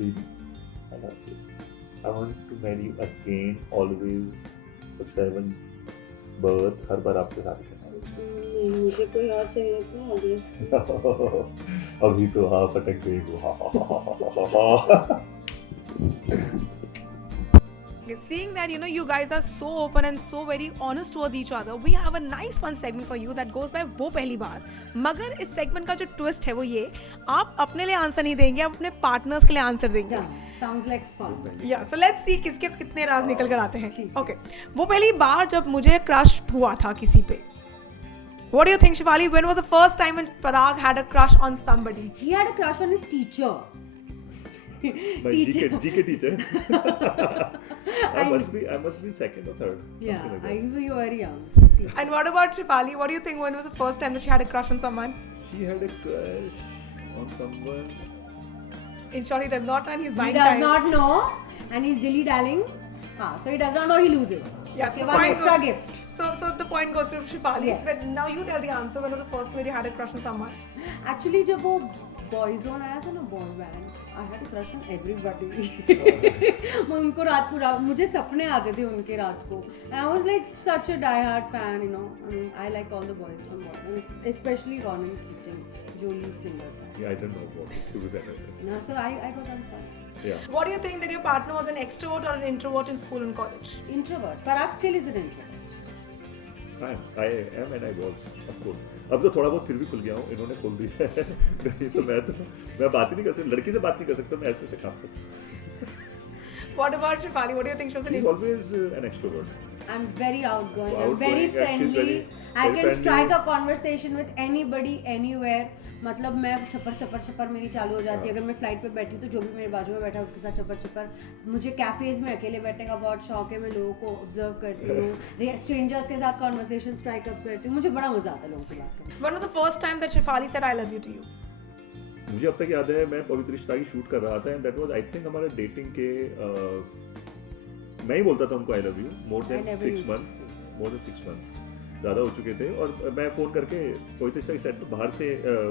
baby, I love you. I want to marry you again, always, for 7th birth, हर बार आपके साथ करना नहीं, मुझे कोई और चाहिए तो ऑब्वियसली। है। अभी तो हाँ पटक गई हो, हाँ। Seeing that you guys are so open and so very honest towards each other, we have a nice fun segment for you that goes by वो पहली बार। मगर इस segment का जो twist है वो ये, आप अपने लिए आंसर नहीं देंगे, आप अपने पार्टनर्स के लिए आंसर देंगे। Sounds like fun. Yeah, so let's see किसके कितने राज निकल कर आते हैं। ठीक। Okay, वो पहली बार जब मुझे क्रश हुआ था किसी पे। What do you think, Shivali? When was the first time when Parag had a crush on somebody? He had a crush on his teacher. My GK teacher. I must be second or third. Yeah, Something like that. you were very young. And what about Shivali? What do you think when was the first time that she had a crush on someone? She had a crush on someone. In short, he does not know and he's He buying does time. not know and he's dilly-dallying. So he does not know, he loses. Yeah, so Give the an point extra goes- gift. So the point goes to Shivali. Yes. But now you tell the answer. When was the first time you had a crush on someone? Actually, जब वो Boyzone आया था ना, boy band, I had a crush on everybody. मैं उनको रात को मुझे सपने आते थे उनके रात को, and I was like such a die-hard fan, you know. I mean, I like all the boys from Boyzone, especially Ronan Keating, जो lead singer था. Yeah, I don't know what to do with that. No, so I got on fun. Yeah. What do you think that your partner was an extrovert or an introvert in school and college? Introvert. Parag still is an introvert. I am and I was, of course. अब तो थोड़ा बहुत फिर भी खुल गया हूँ, इन्होंने खोल दिया है। नहीं तो मैं बात ही नहीं कर सकता, लड़की से बात नहीं कर सकता, मैं ऐसे काम करता। What about Shivali? What do you think she was an He's introvert? always an extrovert. I'm very outgoing. I'm Outgoing, very actually friendly. very- I very can friendly. strike a conversation with anybody, anywhere. मतलब मैं छपर मेरी चालू हो जाती है। अगर मैं फ्लाइट पे बैठी तो जो भी मेरे बाजू में बैठा है उसके साथ छपर। मुझे कैफेज में अकेले बैठने का बहुत शौक है। मैं लोगों को ऑब्जर्व करती हूँ, स्ट्रेंजर्स के साथ कॉन्वर्सेशन स्ट्राइक अप करती हूँ। मुझे बड़ा मजा आता है लोगों से बात करने। When was the first time that Shivali said I love you to you? मुझे अब तक याद है, मैं पवित्र रिश्ता की शूट कर रहा था and that was I think हमारे डेटिंग के मैं ही बोलता था उनको I love you more than 6 month ज़्यादा हो चुके थे और मैं फ़ोन करके पवित्र रिश्ता की सेट पर बाहर से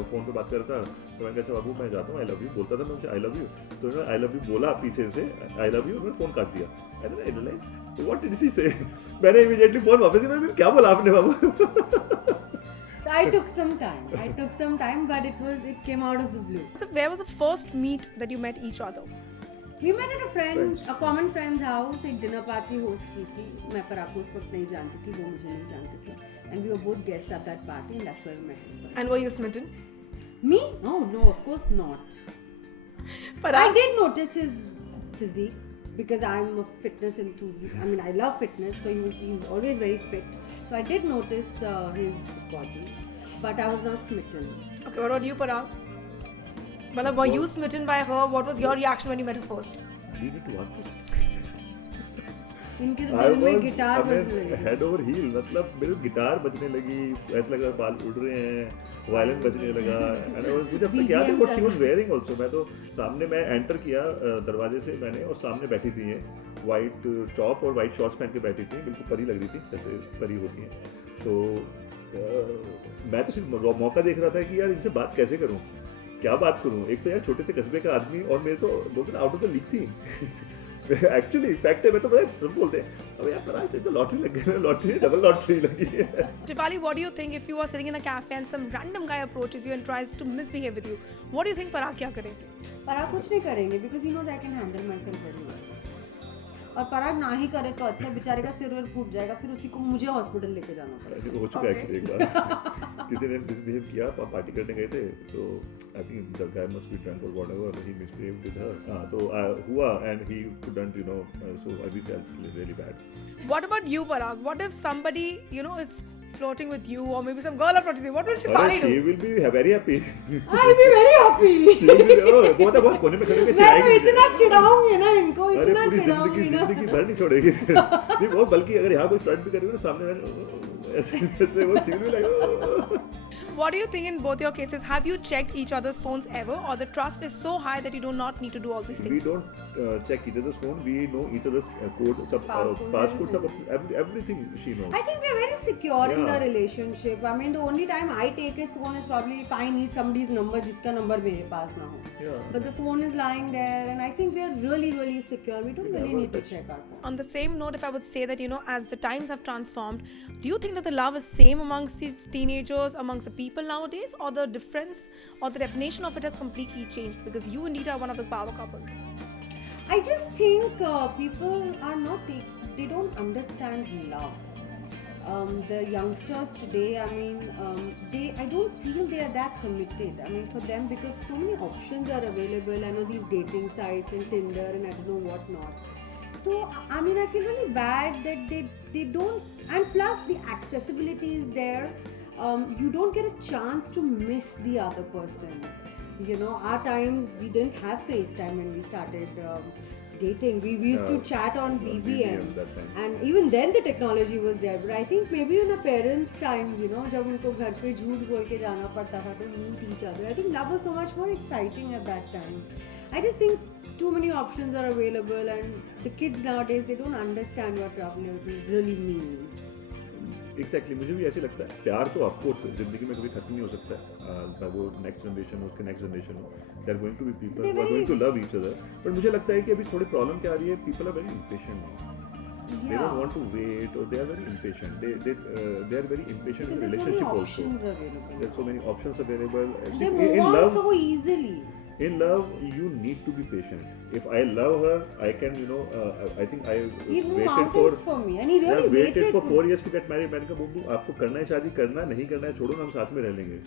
फ़ोन पे बात कर रहा था तो मैंने कहा बाबू मैं जाता हूँ आई लव यू बोलता था मैं उनसे आई लव यू तो उन्होंने आई लव यू बोला पीछे से आई लव यू उन्होंने फ़ोन काट दिया आई रियलाइज व्हाट डिड शी से मैंने इमीडिएटली फ़ोन वापस किया मैंने क्या बोला आपने बाबू So I took some time, but it came out of the blue. So where was the first meet that you met each other? We met at a common friend's house. एक dinner party host की थी. मैं पराग को उस वक्त नहीं जानती थी, वो मुझे नहीं जानती थी. And we were both guests at that party, and that's where we met. And were you smitten? Me? Oh no, of course not. But I did notice his physique because I'm a fitness enthusiast. I mean, I love fitness, so he's always very fit. So I did notice his body, but I was not smitten. Okay, what about you, Parag? Well, were you smitten by her? What was your reaction when you met her first? We need to ask her. इनके तो I दिल में was guitar बजने लगी। head over heel मतलब मेरे को guitar बजने लगी ऐसा लगा बाल उड़ रहे हैं वायलिन बजने लगा and I was मुझे अब तक याद है what she was wearing also मैं तो सामने मैं एंटर किया दरवाजे से मैंने और सामने बैठी थी ये वाइट टॉप और वाइट शॉर्ट्स पहन के बैठी थी बिल्कुल परी लग रही थी जैसे परी होती हैं तो मैं तो सिर्फ मौका देख रहा था कि यार इनसे बात कैसे करूं क्या बात करूं एक तो यार छोटे से कस्बे का आदमी और मेरे तो बोलते आउट ऑफ द लीग थी एक्चुअली फैक्ट है मैं तो सब बोलते हैं अब यार पर आज तो लॉटरी लग गई लॉटरी डबल लॉटरी लगी है Shivali, what do you think if you are sitting in a cafe and some random guy approaches you and tries to misbehave with you? What do you think Parag क्या करेंगे? पराग कुछ नहीं करेंगे because he knows I can handle myself very well. और पराग ना ही करे तो अच्छा बेचारे का सिर फूट जाएगा फिर उसी को मुझे हॉस्पिटल लेके जाना पड़ेगा हो चुका है एक्चुअली एक बार किसी ने मिसबिहेव किया पार्टी करने गए थे तो I think the guy must be drunk और whatever he misbehaved with her तो हुआ and he couldn't you know so I we felt really bad What about you, Parag? What if somebody, is flirting with you or maybe some girl approaches you? What will Shivali do? He will be very happy I'll be very happy. She will be बहुत कोने में खड़े होकर मैं तो चिल्लाएगी इतना चिढ़ाऊंगी ना इनको अरे इतना पूरी चिढ़ाऊंगी ना जिंदगी भर नहीं छोड़ेगी नहीं बहुत बल्कि अगर यहाँ कोई फ्लर्ट भी करेगा ना सामने ऐसे वो she will like What do you think in both your cases? Have you checked each other's phones ever, or the trust is so high that you do not need to do all these We things? don't check each other's phone. We know each other's code, passport, everything she knows. I think we are very secure in the Yeah. relationship. I mean, the only time I take his phone is probably if I need somebody's number, जिसका number मेरे पास ना हो. Yeah. But the phone is lying there, and I I think we are really, really secure. We don't really need to check our phone. On the same note, if I would say that, as the times have transformed, do you think that the love is same amongst the teenagers, amongst the people nowadays, or the difference or the definition of it has completely changed? Because you indeed are one of the power couples. I just think people are not, they don't understand love. The youngsters today, I mean, I don't feel they are that committed. I mean, for them, because so many options are available. I know these dating sites and Tinder and I don't know what not. So, I mean, I feel really bad that they don't, and plus the accessibility is there. You don't get a chance to miss the other person. Our time, we didn't have FaceTime when we started dating. We used to chat on BBM, that time. and even then the technology was there. But I think maybe in our parents' times, जब उनको घर पे झूठ बोल के जाना पड़ता था to meet each other, I think love was so much more exciting at that time. I just think too many options are available, and the kids nowadays, they don't understand what love really means. Exactly. मुझे भी ऐसे लगता है. प्यार तो of course जिंदगी में कभी खत्म नहीं हो सकता है. वो नेक्स्ट जनरेशन हो, उसके नेक्स्ट जनरेशन हो, they are going to be people who are going to love each other. But मुझे लगता है कि अभी थोड़ी प्रॉब्लम क्या आ रही है, people are very impatient. They don't want to wait, or they are very impatient. They are very impatient in relationship also. There's so many options available. They move on so easily. In love, you need to be patient. If I love her, I can, I think I waited for me, and he really waited for 4 years to get married. मैंने कहा बब्बू आपको करना है शादी, करना नहीं करना है छोड़ो, हम साथ में रह लेंगे.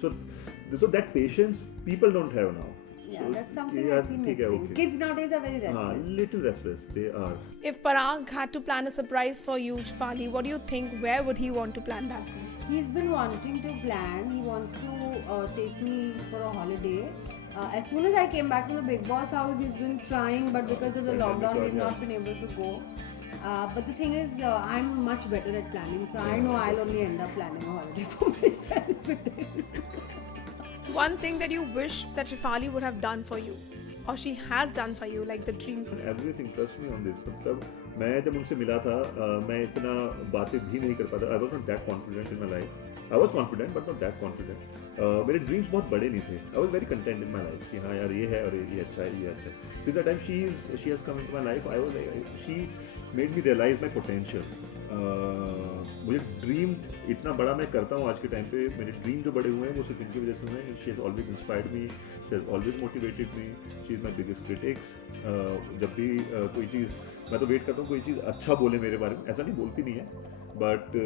So that patience people don't have now. Yeah, that's something I see missing. Okay. Kids nowadays are very restless. Little restless, they are. If Parag had to plan a surprise for you, Shefali, what do you think? Where would he want to plan that? He's been wanting to plan. He wants to take me for a holiday. As soon as I came back from the Big Boss house, he's been trying, but because of the lockdown, we've not been able to go. But the thing is, I'm much better at planning, so I know I'll only end up planning a holiday for myself with him. One thing that you wish that Shefali would have done for you, or she has done for you, like the dream. Everything, trust me on this. मतलब मैं जब उनसे मिला था, मैं इतना बातें भी नहीं कर पाता. I was not that confident in my life. I was confident, but not that confident. मेरे ड्रीम्स बहुत बड़े नहीं थे. I was very content in my life कि हाँ यार ये है और ये अच्छा है, ये अच्छा है. Since the time she has come into my life, I was like, she made me realize my potential. मुझे ड्रीम इतना बड़ा मैं करता हूँ आज के टाइम पे. मेरे ड्रीम जो बड़े हुए हैं वो सिर्फ इनकी वजह से हुए हैं. She has always inspired me, she has always motivated me. She is my biggest critics. जब भी कोई चीज़, मैं तो वेट करता हूँ कोई चीज़ अच्छा बोले मेरे बारे में. ऐसा नहीं बोलती नहीं है, बट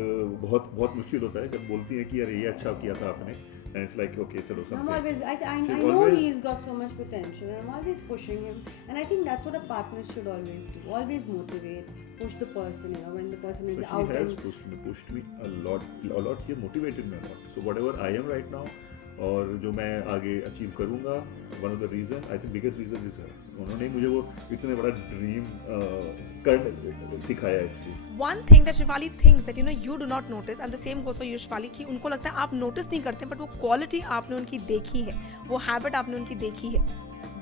बहुत बहुत मुश्किल होता है जब बोलती है कि यार ये अच्छा किया था आपने. And it's like, okay, chalo, something. I know he's got so much potential, and I'm always pushing him. And I think that's what a partner should always do. Always motivate, push the person, when the person is out. She has pushed me a lot. She motivated me a lot. So whatever I am right now, और जो मैं आगे achieve करूँगा, one of the reason, I think biggest reason is her. उन्होंने मुझे वो इतने बड़ा ड्रीम करने सिखाया actually. One thing that Shefali thinks that you do not notice, and the same goes for you, Shefali, कि उनको लगता है आप नोटिस नहीं करते, बट वो क्वालिटी आपने उनकी देखी है, वो हैबिट आपने उनकी देखी है.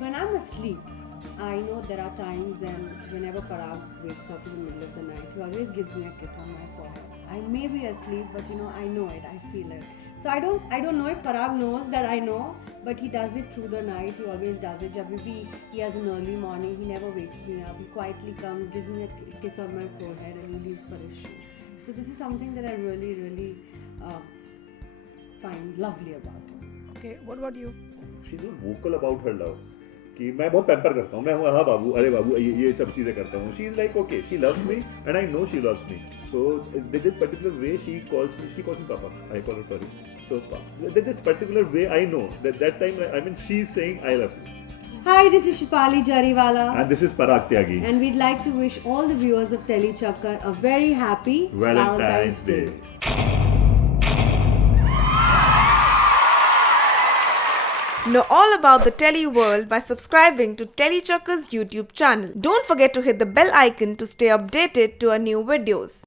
When I'm asleep, I know there are times then whenever Parag wakes up in the middle of the night, he always gives me a kiss on my forehead. I may be asleep, but I know it, I feel it. So I don't know if Parag knows that I know, but he does it through the night. He always does it. Jab bhi he has an early morning, he never wakes me up. He quietly comes, gives me a kiss on my forehead, and he leaves for his shoot. So this is something that I really, really find lovely about him. Okay, what about you? She's not vocal about her love. कि मैं बहुत pamper करता हूँ, मैं हूँ हाँ बाबू, अरे बाबू, ये सब चीज़ें करता हूँ. She is like okay, she loves me and I know she loves me. So this particular way she calls me पापा, आई कॉल हर परी. So this particular way I know that time, I mean, she's saying I love you. Hi, this is Shefali Jariwala. And this is Parag Tyagi. And we'd like to wish all the viewers of Telechakkar a very happy Valentine's Day. Know all about the Tele world by subscribing to Telechakkar's YouTube channel. Don't forget to hit the bell icon to stay updated to our new videos.